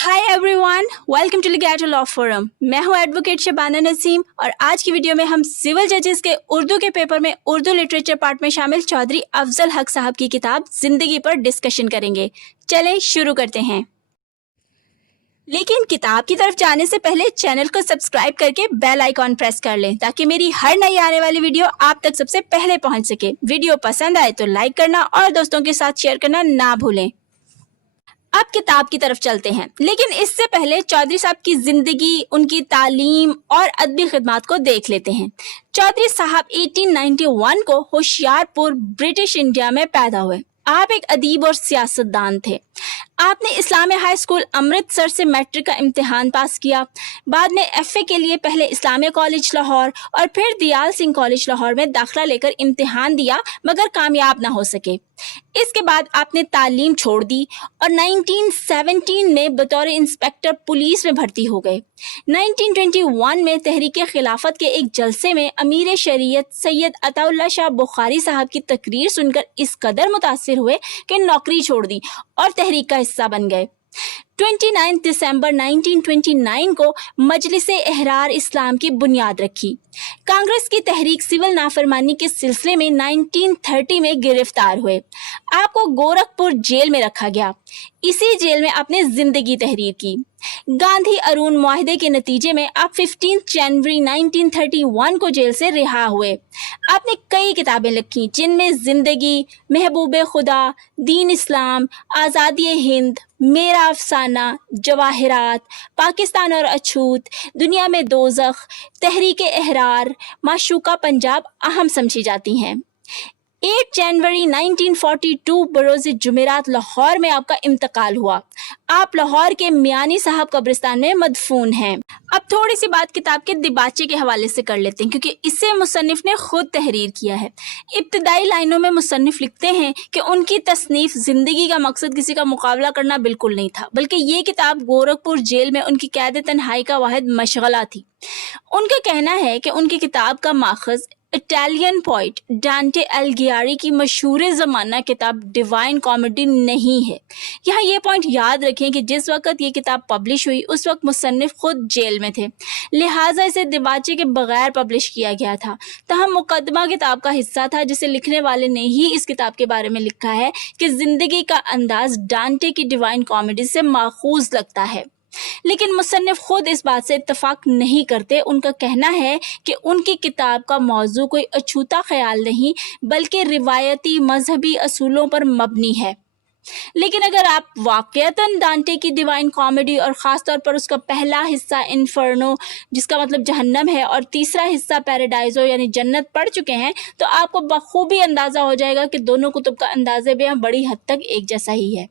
Hi everyone, welcome to Legato law forum. मैं हूं advocate Shabana Naseem और आज की वीडियो में हम सिविल जजेस के उर्दू के पेपर में उर्दू लिटरेचर पार्ट में शामिल चौधरी अफजल हक साहब की किताब जिंदगी पर डिस्कशन करेंगे। चलें शुरू करते हैं। लेकिन किताब की तरफ जाने से पहले चैनल को सब्सक्राइब करके बेल आइकॉन प्रेस कर लें ताकि मेरी हर नई आने वाली वीडियो आप तक सबसे पहले पहुंच सके। वीडियो पसंद आए तो लाइक करना और दोस्तों के साथ शेयर करना ना भूलें। अब किताब की तरफ चलते हैं, लेकिन इससे पहले चौधरी साहब की जिंदगी, उनकी तालीम और अदबी खिदमात को देख लेते हैं। चौधरी साहब 1891 को होशियारपुर, ब्रिटिश इंडिया में पैदा हुए। आप एक अदीब और सियासतदान थे। आपने इस्लामिया हाई स्कूल अमृतसर से मैट्रिक का इम्तिहान पास किया। बाद में एफए के लिए पहले इस्लामिया कॉलेज लाहौर और फिर दयाल सिंह कॉलेज लाहौर में दाखिला लेकर इम्तिहान दिया, मगर कामयाब ना हो सके। इसके बाद आपने तालीम छोड़ दी और 1917 में बतौर इंस्पेक्टर पुलिस में भर्ती हो गए। 1921 में तहरीक खिलाफत के एक जलसे में अमीर शरीयत सैयद अताउल्लाह शाह बुखारी साहब की तकरीर सुनकर इस कदर मुतासिर हुए कि नौकरी छोड़ दी और तहरीक का हिस्सा बन गए। 29 दिसंबर 1929 को मजलिस एहरार इस्लाम की बुनियाद रखी। कांग्रेस की तहरीक सिविल नाफरमानी के सिलसिले में 1930 में गिरफ्तार हुए। आपको गोरखपुर जेल में रखा गया। इसी जेल में आपने जिंदगी तहरीर की। गांधी अरुण मुआहदे के नतीजे में आप 15 जनवरी 1931 को जेल से रिहा हुए। आपने कई किताबें लिखी, जिनमें जिंदगी, महबूबे खुदा, दीन इस्लाम, आज़ादी हिंद, मेरा अफसाना, जवाहिरात, पाकिस्तान और अछूत, दुनिया में दोज़ख, तहरीक एहरार, माशूका पंजाब अहम समझी जाती हैं। 8 जनवरी 1942 बरोज़ जुमेरात लाहौर में आपका इंतकाल हुआ। आप लाहौर के मियानी साहब कब्रिस्तान में मदफून हैं। अब थोड़ी सी बात किताब के दिबाचे के हवाले से कर लेते हैं, क्योंकि इसे मुसन्निफ ने खुद तहरीर किया है। इब्तदाई लाइनों में मुसन्निफ लिखते हैं कि उनकी तसनीफ जिंदगी का मकसद किसी का मुकाबला करना बिल्कुल नहीं था, बल्कि ये किताब गोरखपुर जेल में उनकी कैद तन्हाई का वाहिद मशगला थी। उनका कहना है कि उनकी किताब का माखज़ इटालियन पोइट डांटे एलिगियारी की मशहूर ज़माना किताब डिवाइन कॉमेडी नहीं है। यहाँ ये पॉइंट याद रखें कि जिस वक्त ये किताब पब्लिश हुई उस वक्त मुसन्निफ खुद जेल में थे, लिहाजा इसे दिबाचे के बगैर पब्लिश किया गया था। तहम मुकदमा किताब का हिस्सा था, जिसे लिखने वाले ने ही इस किताब के बारे में लिखा है कि ज़िंदगी का अंदाज डांटे की डिवाइन कॉमेडी से माखूज लगता है। लेकिन मुसन्निफ खुद इस बात से इत्तफाक नहीं करते। उनका कहना है कि उनकी किताब का मौजू कोई अछूता ख्याल नहीं, बल्कि रिवायती मजहबी असूलों पर मबनी है। लेकिन अगर आप वाक़यतन डांटे की डिवाइन कॉमेडी और ख़ास तौर पर उसका पहला हिस्सा इन्फर्नो, जिसका मतलब जहन्नम है, और तीसरा हिस्सा पैराडाइजो यानी जन्नत पढ़ चुके हैं, तो आपको बखूबी अंदाज़ा हो जाएगा कि दोनों कुतुब का अंदाज़े भी बड़ी हद तक एक जैसा ही है।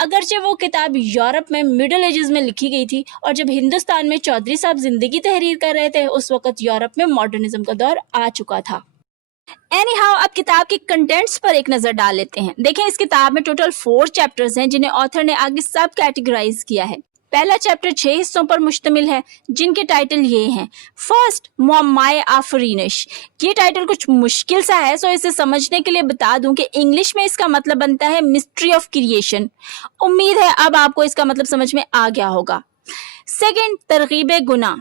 अगरचे वो किताब यूरोप में मिडल एजेस में लिखी गई थी और जब हिंदुस्तान में चौधरी साहब जिंदगी तहरीर कर रहे थे, उस वक़्त यूरोप में मॉडर्निज्म का दौर आ चुका था। एनीहाउ, अब किताब के कंटेंट्स पर एक नजर डाल लेते हैं। देखें, इस किताब में टोटल 4 चैप्टर्स हैं, जिन्हें ऑथर ने आगे सब कैटेगराइज किया है। पहला चैप्टर 6 हिस्सों पर मुश्तमिल है, जिनके टाइटल ये हैं। फर्स्ट, मुअम्माए आफरीनिश। ये टाइटल कुछ मुश्किल सा है, सो इसे समझने के लिए बता दूं कि इंग्लिश में इसका मतलब बनता है मिस्ट्री ऑफ क्रिएशन। उम्मीद है अब आपको इसका मतलब समझ में आ गया होगा। सेकेंड, तरगीब गुनाह।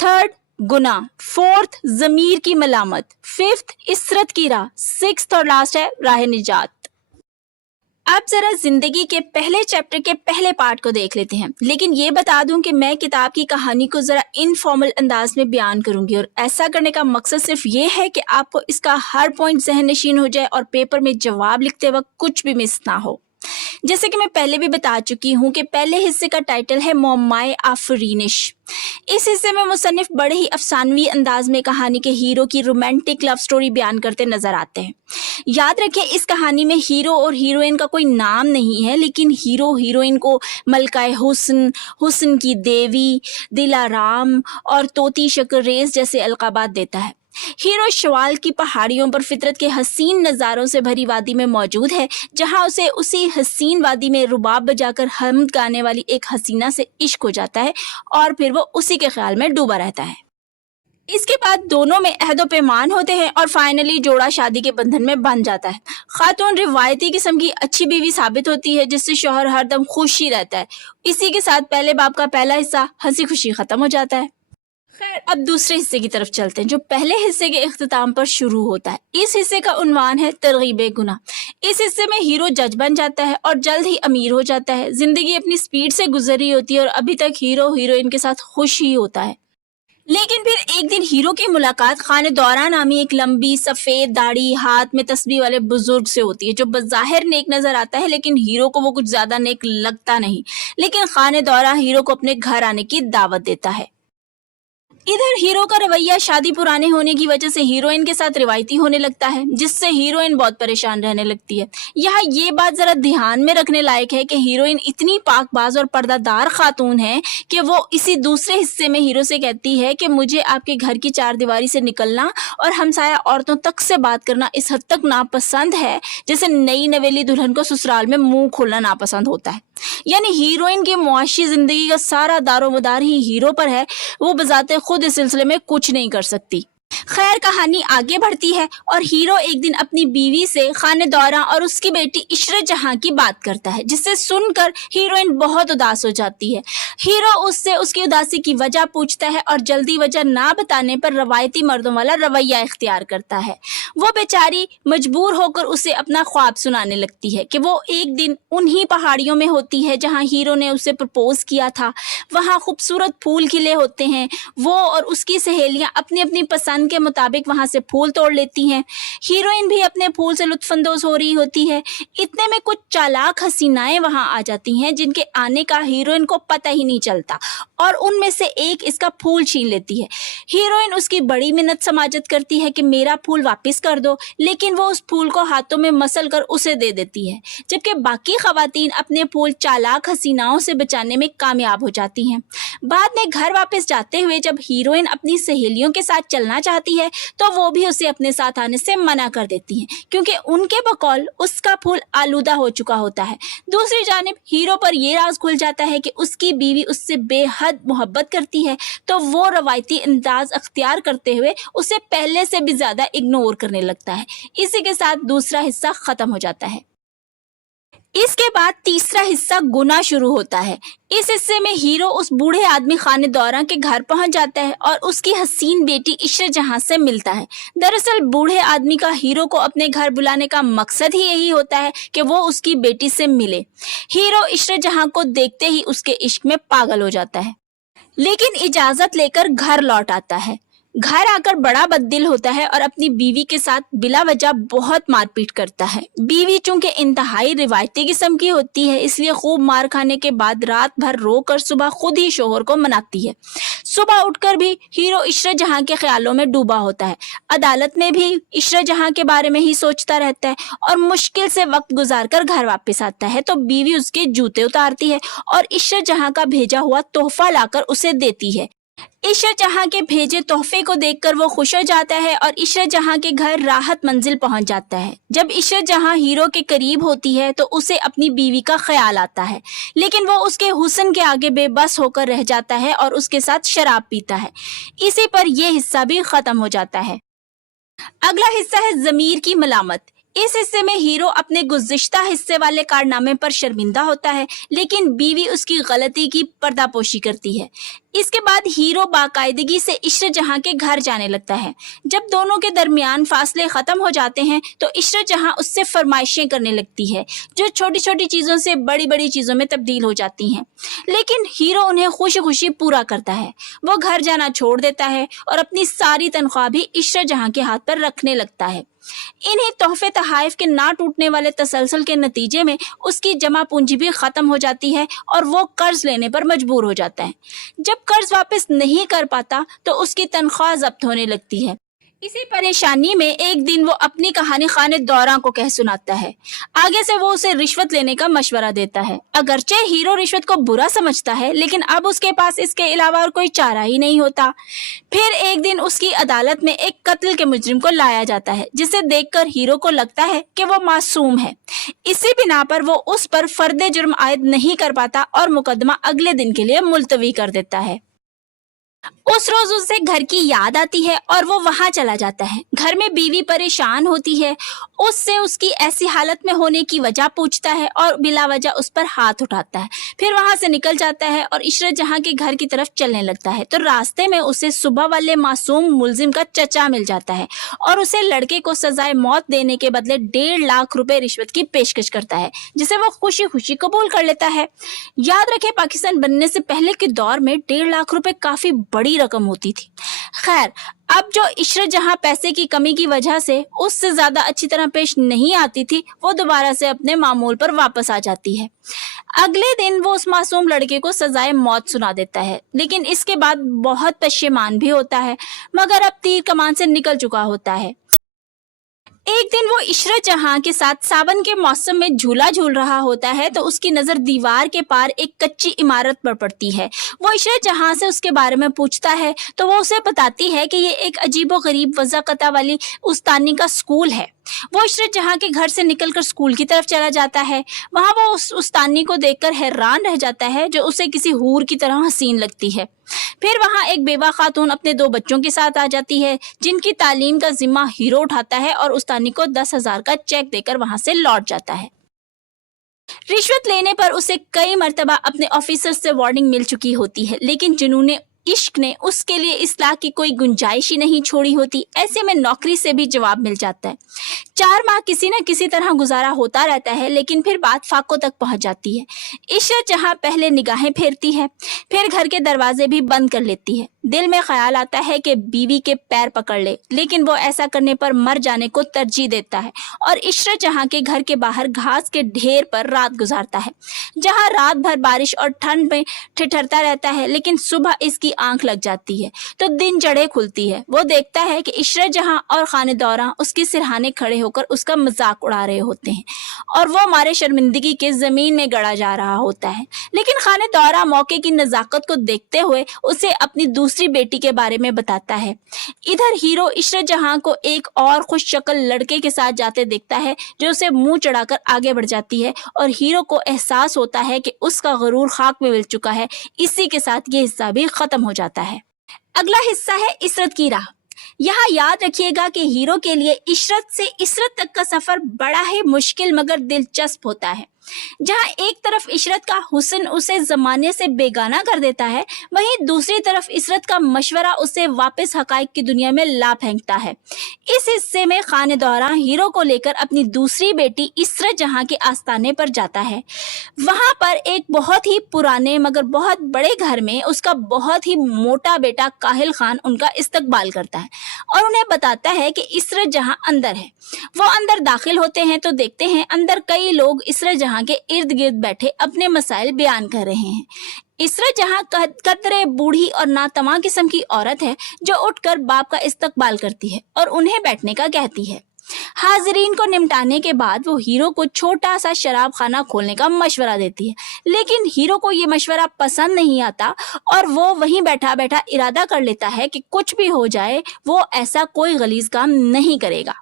थर्ड, गुनाह। फोर्थ, जमीर की मलामत। फिफ्थ, इसरत की राह। सिक्स्थ और लास्ट है राह निजात। अब जरा जिंदगी के पहले चैप्टर के पहले पार्ट को देख लेते हैं। लेकिन ये बता दूं कि मैं किताब की कहानी को जरा इनफॉर्मल अंदाज में बयान करूंगी, और ऐसा करने का मकसद सिर्फ ये है कि आपको इसका हर पॉइंट ज़हन नशीन हो जाए और पेपर में जवाब लिखते वक्त कुछ भी मिस ना हो। जैसे कि मैं पहले भी बता चुकी हूँ कि पहले हिस्से का टाइटल है मुअम्माए आफरीनिश। इस हिस्से में मुसन्निफ बड़े ही अफसानवी अंदाज में कहानी के हीरो की रोमांटिक लव स्टोरी बयान करते नजर आते हैं। याद रखें, इस कहानी में हीरो और हीरोइन का कोई नाम नहीं है, लेकिन हीरो हीरोइन को मलकाए हुस्न, हुस्न की देवी, दिलाराम और तोती शकरेज जैसे अलकाबात देता है। हीरो शवाल की पहाड़ियों पर फितरत के हसीन नज़ारों से भरी वादी में मौजूद है, जहां उसे उसी हसीन वादी में रुबाब बजाकर हमद गाने वाली एक हसीना से इश्क हो जाता है और फिर वो उसी के ख्याल में डूबा रहता है। इसके बाद दोनों में अहदो पैमान होते हैं और फाइनली जोड़ा शादी के बंधन में बंध जाता है। खातून रिवायती किस्म की अच्छी बीवी साबित होती है जिससे शौहर हरदम खुश ही रहता है। इसी के साथ पहले बाब का पहला हिस्सा हंसी खुशी खत्म हो जाता है। खैर, अब दूसरे हिस्से की तरफ चलते हैं जो पहले हिस्से के इख्तिताम पर शुरू होता है। इस हिस्से का उन्वान है तरगीब गुनाह। इस हिस्से में हीरो जज बन जाता है और जल्द ही अमीर हो जाता है। जिंदगी अपनी स्पीड से गुजर रही होती है और अभी तक हीरो हीरोइन के साथ खुश ही होता है। लेकिन फिर एक दिन हीरो की मुलाकात खाने दौरा नामी एक लंबी सफेद दाढ़ी हाथ में तस्बीह वाले बुजुर्ग से होती है जो बज़ाहिर नेक नजर आता है, लेकिन हीरो को वो कुछ ज्यादा नेक लगता नहीं। लेकिन खाने दौरा हीरो को अपने घर आने की दावत देता है। इधर हीरो का रवैया शादी पुराने होने की वजह से हीरोइन के साथ रिवायती होने लगता है जिससे हीरोइन बहुत परेशान रहने लगती है। यहाँ ये बात जरा ध्यान में रखने लायक है कि हीरोइन इतनी पाकबाज और पर्दादार खातून है कि वो इसी दूसरे हिस्से में हीरो से कहती है कि मुझे आपके घर की चारदीवारी से निकलना और हमसाया औरतों तक से बात करना इस हद तक नापसंद है जैसे नई नवेली दुल्हन को ससुराल में मुंह खोलना नापसंद होता है। यानी हीरोइन की मुआशी जिंदगी का सारा दारोमदार ही हीरो पर है। वो बजाते खुद इस सिलसिले में कुछ नहीं कर सकती। खैर, कहानी आगे बढ़ती है और हीरो एक दिन अपनी बीवी से खाने दौरा और उसकी बेटी इशरत जहां की बात करता है जिससे सुनकर हीरोइन बहुत उदास हो जाती है। हीरो उससे उसकी उदासी की वजह पूछता है और जल्दी वजह ना बताने पर रवायती मर्दों वाला रवैया इख्तियार करता है। वो बेचारी मजबूर होकर उसे अपना ख्वाब सुनाने लगती है कि वो एक दिन उन्हीं पहाड़ियों में होती है जहाँ हीरो ने उसे प्रपोज किया था। वहाँ खूबसूरत फूल खिले होते हैं। वो और उसकी सहेलियां अपनी अपनी पसंद के मुताबिक वहां से फूल तोड़ लेती हैं। हीरोइन भी अपने फूल से लुत्फानंदोज हो रही होती है। इतने में कुछ चालाक हसीनाएं वहां आ जाती हैं जिनके आने का हीरोइन को पता ही नहीं चलता और उनमें से एक इसका फूल छीन लेती है। हीरोइन उसकी बड़ी मिन्नत समाजत करती है कि मेरा फूल वापस कर दो, लेकिन वो उस फूल को हाथों में मसल कर उसे दे देती है, जबकि बाकी खवातीन अपने फूल चालाक हसीनाओं से बचाने में कामयाब हो जाती हैं। बाद में घर वापस जाते हुए जब हीरोइन अपनी सहेलियों के साथ चलना चाहती है तो वो भी उसे अपने साथ आने से मना कर देती हैं क्योंकि उनके बकौल उसका फूल आलूदा हो चुका होता है। दूसरी जानिब हीरो पर यह राज खुल जाता है कि उसकी बीवी उससे बेहद मोहब्बत करती है, तो वो रवायती अंदाज अख्तियार करते हुए उसे पहले से भी ज्यादा इग्नोर करने लगता है। इसी के साथ दूसरा हिस्सा खत्म हो जाता है। इसके बाद तीसरा हिस्सा गुना शुरू होता है। इस हिस्से में हीरो उस बूढ़े आदमी खाने दौरा के घर पहुंच जाता है और उसकी हसीन बेटी इशरत जहां से मिलता है। दरअसल बूढ़े आदमी का हीरो को अपने घर बुलाने का मकसद ही यही होता है कि वो उसकी बेटी से मिले। हीरो इशरत जहां को देखते ही उसके इश्क में पागल हो जाता है, लेकिन इजाजत लेकर घर लौट आता है। घर आकर बड़ा बददिल होता है और अपनी बीवी के साथ बिला वजह बहुत मारपीट करता है। बीवी चूंकि इंतहाई रिवायती किस्म की होती है इसलिए खूब मार खाने के बाद रात भर रोकर सुबह खुद ही शोहर को मनाती है। सुबह उठकर भी हीरो इशरत जहां के ख्यालों में डूबा होता है। अदालत में भी इशरत जहां के बारे में ही सोचता रहता है और मुश्किल से वक्त गुजार कर घर वापस आता है तो बीवी उसके जूते उतारती है और इशरत जहां का भेजा हुआ तोहफा लाकर उसे देती है। इशरत जहां के भेजे तोहफे को देखकर वो खुश हो जाता है और इशरत जहां के घर राहत मंजिल पहुंच जाता है। जब इशरत जहां हीरो के करीब होती है तो उसे अपनी बीवी का ख्याल आता है, लेकिन वो उसके हुस्न के आगे बेबस होकर रह जाता है और उसके साथ शराब पीता है। इसी पर यह हिस्सा भी खत्म हो जाता है। अगला हिस्सा है ज़मीर की मलामत। इस हिस्से में हीरो अपने गुज़िश्ता हिस्से वाले कारनामे पर शर्मिंदा होता है, लेकिन बीवी उसकी गलती की पर्दापोशी करती है। इसके बाद हीरो बाकायदगी से इशरत जहां के घर जाने लगता है। जब दोनों के दरमियान फासले खत्म हो जाते हैं तो इशरत जहां उससे फरमाइशें करने लगती है जो छोटी छोटी चीजों से बड़ी बड़ी चीजों में तब्दील हो जाती हैं, लेकिन हीरो उन्हें खुशी खुशी पूरा करता है। वो घर जाना छोड़ देता है और अपनी सारी तनख्वाह भी इशरत जहां के हाथ पर रखने लगता है। इन्हीं तोहफे तहाइफ के ना टूटने वाले तसलसल के नतीजे में उसकी जमा पूंजी भी खत्म हो जाती है और वो कर्ज लेने पर मजबूर हो जाता है। जब कर्ज वापस नहीं कर पाता तो उसकी तनख्वाह जब्त होने लगती है। इसी परेशानी में एक दिन वो अपनी कहानी खाने दौरा को कह सुनाता है। आगे से वो उसे रिश्वत लेने का मशवरा देता है। अगरचे हीरो रिश्वत को बुरा समझता है, लेकिन अब उसके पास इसके अलावा और कोई चारा ही नहीं होता। फिर एक दिन उसकी अदालत में एक कत्ल के मुजरिम को लाया जाता है, जिसे देखकर हीरो को लगता है कि वो मासूम है। इसी बिना पर वो उस पर फर्दे जुर्म आयद नहीं कर पाता और मुकदमा अगले दिन के लिए मुलतवी कर देता है। उस रोज उसे घर की याद आती है और वो वहां चला जाता है। घर में बीवी परेशान होती है, उससे उसकी ऐसी हालत में होने की वजह पूछता है और बिला वजह उस पर हाथ उठाता है। फिर वहां से निकल जाता है और इशरत जहां के घर की तरफ चलने लगता है तो रास्ते में उसे सुबह वाले मासूम मुलजिम का चचा मिल जाता है और उसे लड़के को सजाए मौत देने के बदले 1.5 लाख रुपए रिश्वत की पेशकश करता है, जिसे वो खुशी खुशी कबूल कर लेता है। याद रखें, पाकिस्तान बनने से पहले के दौर में 1.5 लाख रुपए काफी बड़ी रकम होती थी। खैर, अब जो इशरत जहां पैसे की कमी की वजह से उससे ज्यादा अच्छी तरह पेश नहीं आती थी, वो दोबारा से अपने मामूल पर वापस आ जाती है। अगले दिन वो उस मासूम लड़के को सजाए मौत सुना देता है, लेकिन इसके बाद बहुत पशेमान भी होता है, मगर अब तीर कमान से निकल चुका होता है। एक दिन वो इशरत जहां के साथ सावन के मौसम में झूला झूल रहा होता है तो उसकी नजर दीवार के पार एक कच्ची इमारत पर पड़ती है। वो इशरत जहां से उसके बारे में पूछता है तो वो उसे बताती है कि ये एक अजीबोगरीब वज़ाक़ता वाली उस्तानी का स्कूल है। वो इशरत जहां के घर से निकलकर स्कूल की तरफ चला जाता है। वहां वो उस उस्तानी को देखकर हैरान रह जाता है जो उसे किसी हूर की तरह हसीन लगती है। फिर वहां एक बेवा खातून अपने 2 बच्चों के साथ आ जाती है, जिनकी तालीम का जिम्मा हीरो उठाता है और उस्तानी को 10,000 का चेक देकर वहां से लौट जाता है। रिश्वत लेने पर उसे कई मर्तबा अपने ऑफिसर से वार्निंग मिल चुकी होती है, लेकिन जुनूने इश्क ने उसके लिए इस्लाह की कोई गुंजाइश ही नहीं छोड़ी होती। ऐसे में नौकरी से भी जवाब मिल जाता है। 4 माह किसी न किसी तरह गुजारा होता रहता है, लेकिन फिर बात फाकों तक पहुंच जाती है। इशरत जहां पहले निगाहें फेरती है, फिर घर के दरवाजे भी बंद कर लेती है। दिल में ख्याल आता है कि बीवी के पैर पकड़ ले, लेकिन वो ऐसा करने पर मर जाने को तरजीह देता है और इशरत जहां के घर के बाहर घास के ढेर पर रात गुजारता है, जहां रात भर बारिश और ठंड में ठिठुरता रहता है। लेकिन सुबह इसकी आंख लग जाती है तो दिन चढ़े खुलती है। वो देखता है कि इशरत जहां और खानेदौरा उसके सिरहाने खड़े होकर उसका मजाक उड़ा रहे होते हैं और वो मारे शर्मिंदगी के जमीन में गड़ा जा रहा होता है। लेकिन खानेदौरा मौके की नजाकत को देखते हुए उसे अपनी दूसरी बेटी के बारे में बताता है। इधर हीरो इशरत जहां को एक और खुश शक्ल लड़के के साथ जाते देखता है, जो उसे मुंह चढ़ाकर आगे बढ़ जाती है और हीरो को एहसास होता है कि उसका गरूर खाक में मिल चुका है। इसी के साथ ये हिस्सा भी खत्म हो जाता है। अगला हिस्सा है इशरत की राह। यहाँ याद रखिएगा कि हीरो के लिए इशरत से इसरत तक का सफर बड़ा ही मुश्किल मगर दिलचस्प होता है। जहाँ एक तरफ इशरत का हुस्न उसे जमाने से बेगाना कर देता है, वहीं दूसरी तरफ इशरत का मशवरा उसे वापस हकाइक की दुनिया में ला फेंकता है। इस हिस्से में खानेदौरा हीरो को लेकर अपनी दूसरी बेटी इशरत जहां के आस्थाने पर जाता है। वहां पर एक बहुत ही पुराने मगर बहुत बड़े घर में उसका बहुत ही मोटा बेटा काहिल खान उनका इस्तकबाल करता है और उन्हें बताता है कि इशरत जहां अंदर है। वो अंदर दाखिल होते हैं तो देखते हैं अंदर कई लोग इशरत जहां के इर्द गिर्द बैठे अपने मसाइल बयान कर रहे हैं। इशरत जहां कतरे बूढ़ी और नातमा किस्म की औरत है जो उठकर बाप का इस्तकबाल करती है और उन्हें बैठने का कहती है। हाजिरीन को निमटाने के बाद वो हीरो को छोटा सा शराब खाना खोलने का मशवरा देती है, लेकिन हीरो को ये मशवरा पसंद नहीं आता और वो वहीं बैठा बैठा इरादा कर लेता है कि कुछ भी हो जाए वो ऐसा कोई गलीज काम नहीं करेगा।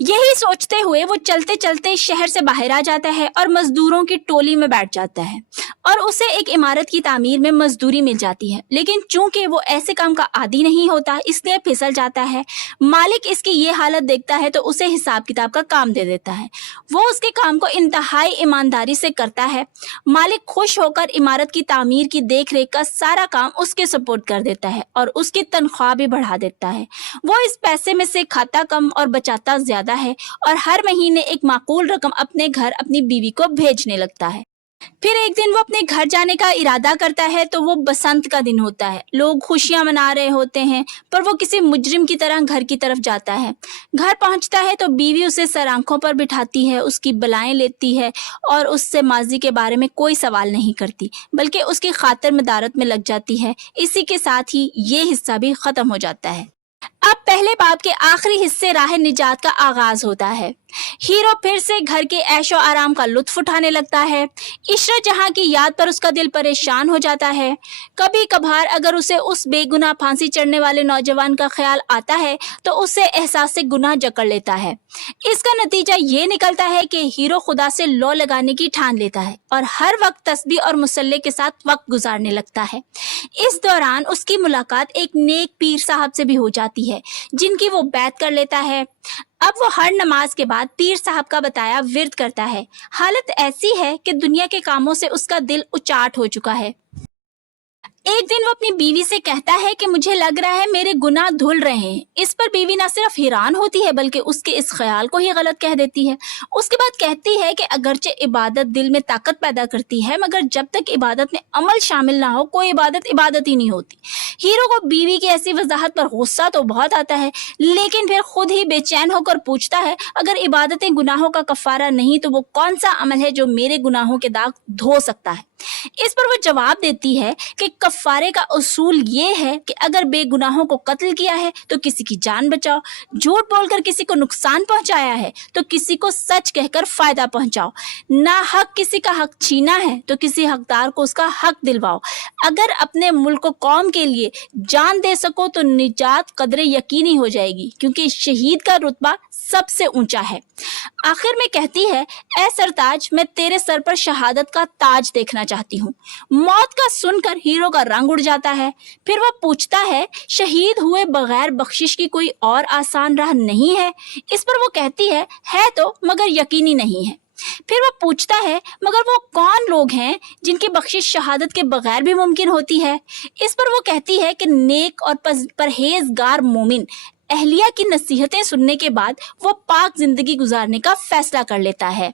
यही सोचते हुए वो चलते चलते शहर से बाहर आ जाता है और मजदूरों की टोली में बैठ जाता है और उसे एक इमारत की तामीर में मजदूरी मिल जाती है। लेकिन चूंकि वो ऐसे काम का आदी नहीं होता इसलिए फिसल जाता है। मालिक इसकी ये हालत देखता है तो उसे हिसाब किताब का काम दे देता है। वो उसके काम को इंतहाई ईमानदारी से करता है। मालिक खुश होकर इमारत की तामीर की देख रेख का सारा काम उसके सपोर्ट कर देता है और उसकी तनख्वाह भी बढ़ा देता है। वो इस पैसे में से खाता कम और बचाता ज्यादा है और हर महीने एक माकूल रकम अपने घर अपनी बीवी को भेजने लगता है। फिर एक दिन वो अपने घर जाने का इरादा करता है तो वो बसंत का दिन होता है। लोग खुशियां मना रहे होते हैं पर वो किसी मुजरिम की तरह घर की तरफ जाता है। घर पहुंचता है तो बीवी उसे सर आंखों पर बिठाती है, उसकी बलाएं लेती है और उससे माजी के बारे में कोई सवाल नहीं करती बल्कि उसकी खातिर मदारत में लग जाती है। इसी के साथ ही ये हिस्सा भी खत्म हो जाता है। अब पहले बाब के आखिरी हिस्से राह निजात का आगाज होता है। हीरो फिर से घर के ऐशो आराम का लुत्फ उठाने लगता है। इशरत जहां की याद पर उसका दिल परेशान हो जाता है। कभी कभार अगर उसे उस बेगुनाह फांसी चढ़ने वाले नौजवान का ख्याल आता है तो उसे एहसास गुनाह जकड़ लेता है। इसका नतीजा ये निकलता है कि हीरो खुदा से लौ लगाने की ठान लेता है और हर वक्त तस्बीह और मुसल्ले के साथ वक्त गुजारने लगता है। इस दौरान उसकी मुलाकात एक नेक पीर साहब से भी हो जाती है, जिनकी वो बैत कर लेता है। अब वो हर नमाज के बाद पीर साहब का बताया विर्द करता है। हालत ऐसी है कि दुनिया के कामों से उसका दिल उचाट हो चुका है। एक दिन वो अपनी बीवी से कहता है कि मुझे लग रहा है मेरे गुनाह धुल रहे हैं। इस पर बीवी न सिर्फ हैरान होती है बल्कि उसके इस ख्याल को ही गलत कह देती है। उसके बाद कहती है कि अगरचे इबादत दिल में ताकत पैदा करती है, मगर जब तक इबादत में अमल शामिल ना हो कोई इबादत ही नहीं होती। हीरो को बीवी की ऐसी वजाहत पर गुस्सा तो बहुत आता है, लेकिन फिर खुद ही बेचैन होकर पूछता है, अगर इबादतें गुनाहों का कफारा नहीं तो वो कौन सा अमल है जो मेरे गुनाहों के दाग धो सकता है। इस पर वो जवाब देती है कि कफारे का उसूल ये है कि अगर बेगुनाहों को कत्ल किया है तो किसी की जान बचाओ, झूठ बोलकर किसी को नुकसान पहुंचाया है तो किसी को सच कहकर फायदा पहुंचाओ, ना हक किसी का हक छीना है तो किसी हकदार को उसका हक दिलवाओ। अगर अपने मुल्क कौम के लिए जान दे सको तो निजात कदरे यकीनी हो जाएगी, क्योंकि शहीद का रुतबा सबसे ऊंचा है। आखिर में कहती है, ऐ सरताज, मैं तेरे सर पर शहादत का ताज देखना चाहती हूँ। मौत का सुनकर हीरो का रंग उड़ जाता है। फिर वो पूछता है, शहीद हुए बगैर बख्शिश की कोई और आसान राह नहीं है? इस पर वो कहती है तो मगर यकीनी नहीं है। फिर वो पूछता है, मगर वो कौन लोग हैं जिनकी बख्शिश शहादत के बगैर भी मुमकिन होती है? इस पर वो कहती है कि नेक और परहेजगार मोमिन। अहलिया की नसीहतें सुनने के बाद वो पाक जिंदगी गुजारने का फैसला कर लेता है।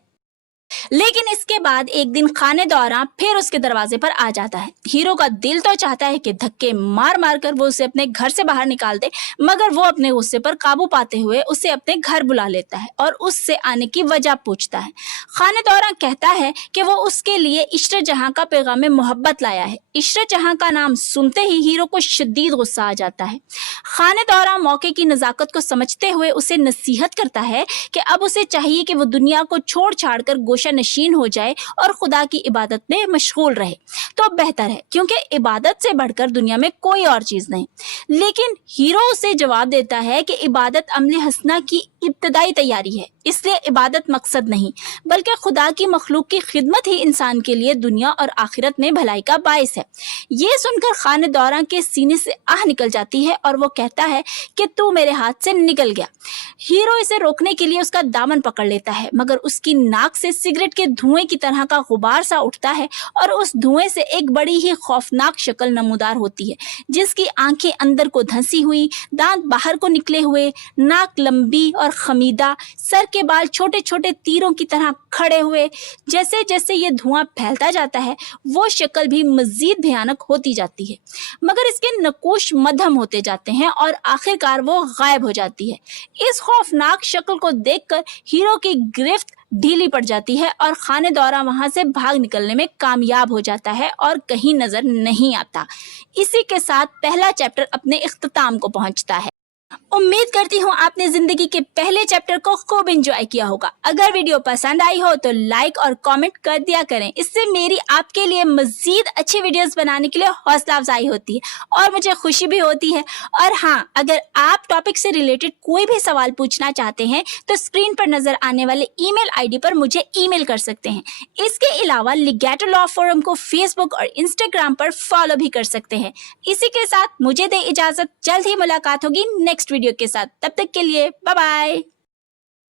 लेकिन इसके बाद एक दिन खाने दौरान फिर उसके दरवाजे पर आ जाता है। हीरो का दिल तो चाहता है कि धक्के मार मार कर वो उसे अपने घर से बाहर निकाल दे, मगर वो अपने गुस्से पर काबू पाते हुए उसे अपने घर बुला लेता है और उससे आने की वजह पूछता है। खाने दौरान कहता है कि वो उसके लिए इशरत जहां का पैगाम मोहब्बत लाया है। इशरत जहां का नाम सुनते ही हीरो को शदीद गुस्सा आ जाता है। खाने दौरान मौके की नजाकत को समझते हुए उसे नसीहत करता है कि अब उसे चाहिए कि वो दुनिया को छोड़ छाड़ कर गोशा नशीन हो जाए और खुदा की इबादत में मशगूल रहे तो बेहतर है, क्योंकि इबादत से बढ़कर दुनिया में कोई और चीज नहीं। लेकिन हीरो उसे जवाब देता है कि इबादत अमले हसना की इब्तदाई तैयारी है, इसलिए इबादत मकसद नहीं बल्कि खुदा की मखलूक की खिदमत ही इंसान के लिए दुनिया और आखिरत में भलाई का बाइस है। ये सुनकर खाने दौरान के सीने से आह निकल जाती है और वो कहता है कि तू मेरे हाथ से निकल गया। हीरो इसे रोकने के लिए उसका दामन पकड़ लेता है, मगर उसकी नाक से सिगरेट के धुएं की तरह का गुबार सा उठता है और उस धुएं से एक बड़ी ही खौफनाक शक्ल नमूदार होती है, जिसकी आंखें अंदर को धंसी हुई, दांत बाहर को निकले हुए, नाक लंबी और खमीदा, सर के बाल छोटे छोटे तीरों की तरह खड़े हुए। जैसे जैसे ये धुआं फैलता जाता है वो शक्ल भी मजीद भयानक होती जाती है, मगर इसके नकोश मध्यम होते जाते हैं और आखिरकार वो गायब हो जाती है। इस खौफनाक शक्ल को देखकर हीरो की गिरफ्त ढीली पड़ जाती है और खाने दौरा वहां से भाग निकलने में कामयाब हो जाता है और कहीं नजर नहीं आता। इसी के साथ पहला चैप्टर अपने इख्तिताम को पहुंचता है। उम्मीद करती हूँ आपने जिंदगी के पहले चैप्टर को खूब एंजॉय किया होगा। अगर वीडियो पसंद आई हो तो लाइक और कमेंट कर दिया करें, इससे मेरी आपके लिए मजीद अच्छी वीडियोस बनाने के लिए हौसला अफजाई होती है और मुझे खुशी भी होती है। और हाँ, अगर आप टॉपिक से रिलेटेड कोई भी सवाल पूछना चाहते हैं तो स्क्रीन पर नजर आने वाले ईमेल आईडी पर मुझे ईमेल कर सकते हैं। इसके अलावा लिगैटो लॉ फोरम को फेसबुक और इंस्टाग्राम पर फॉलो भी कर सकते हैं। इसी के साथ मुझे दे इजाजत, जल्द ही मुलाकात होगी नेक्स्ट वीडियो के साथ। तब तक के लिए बाय बाय।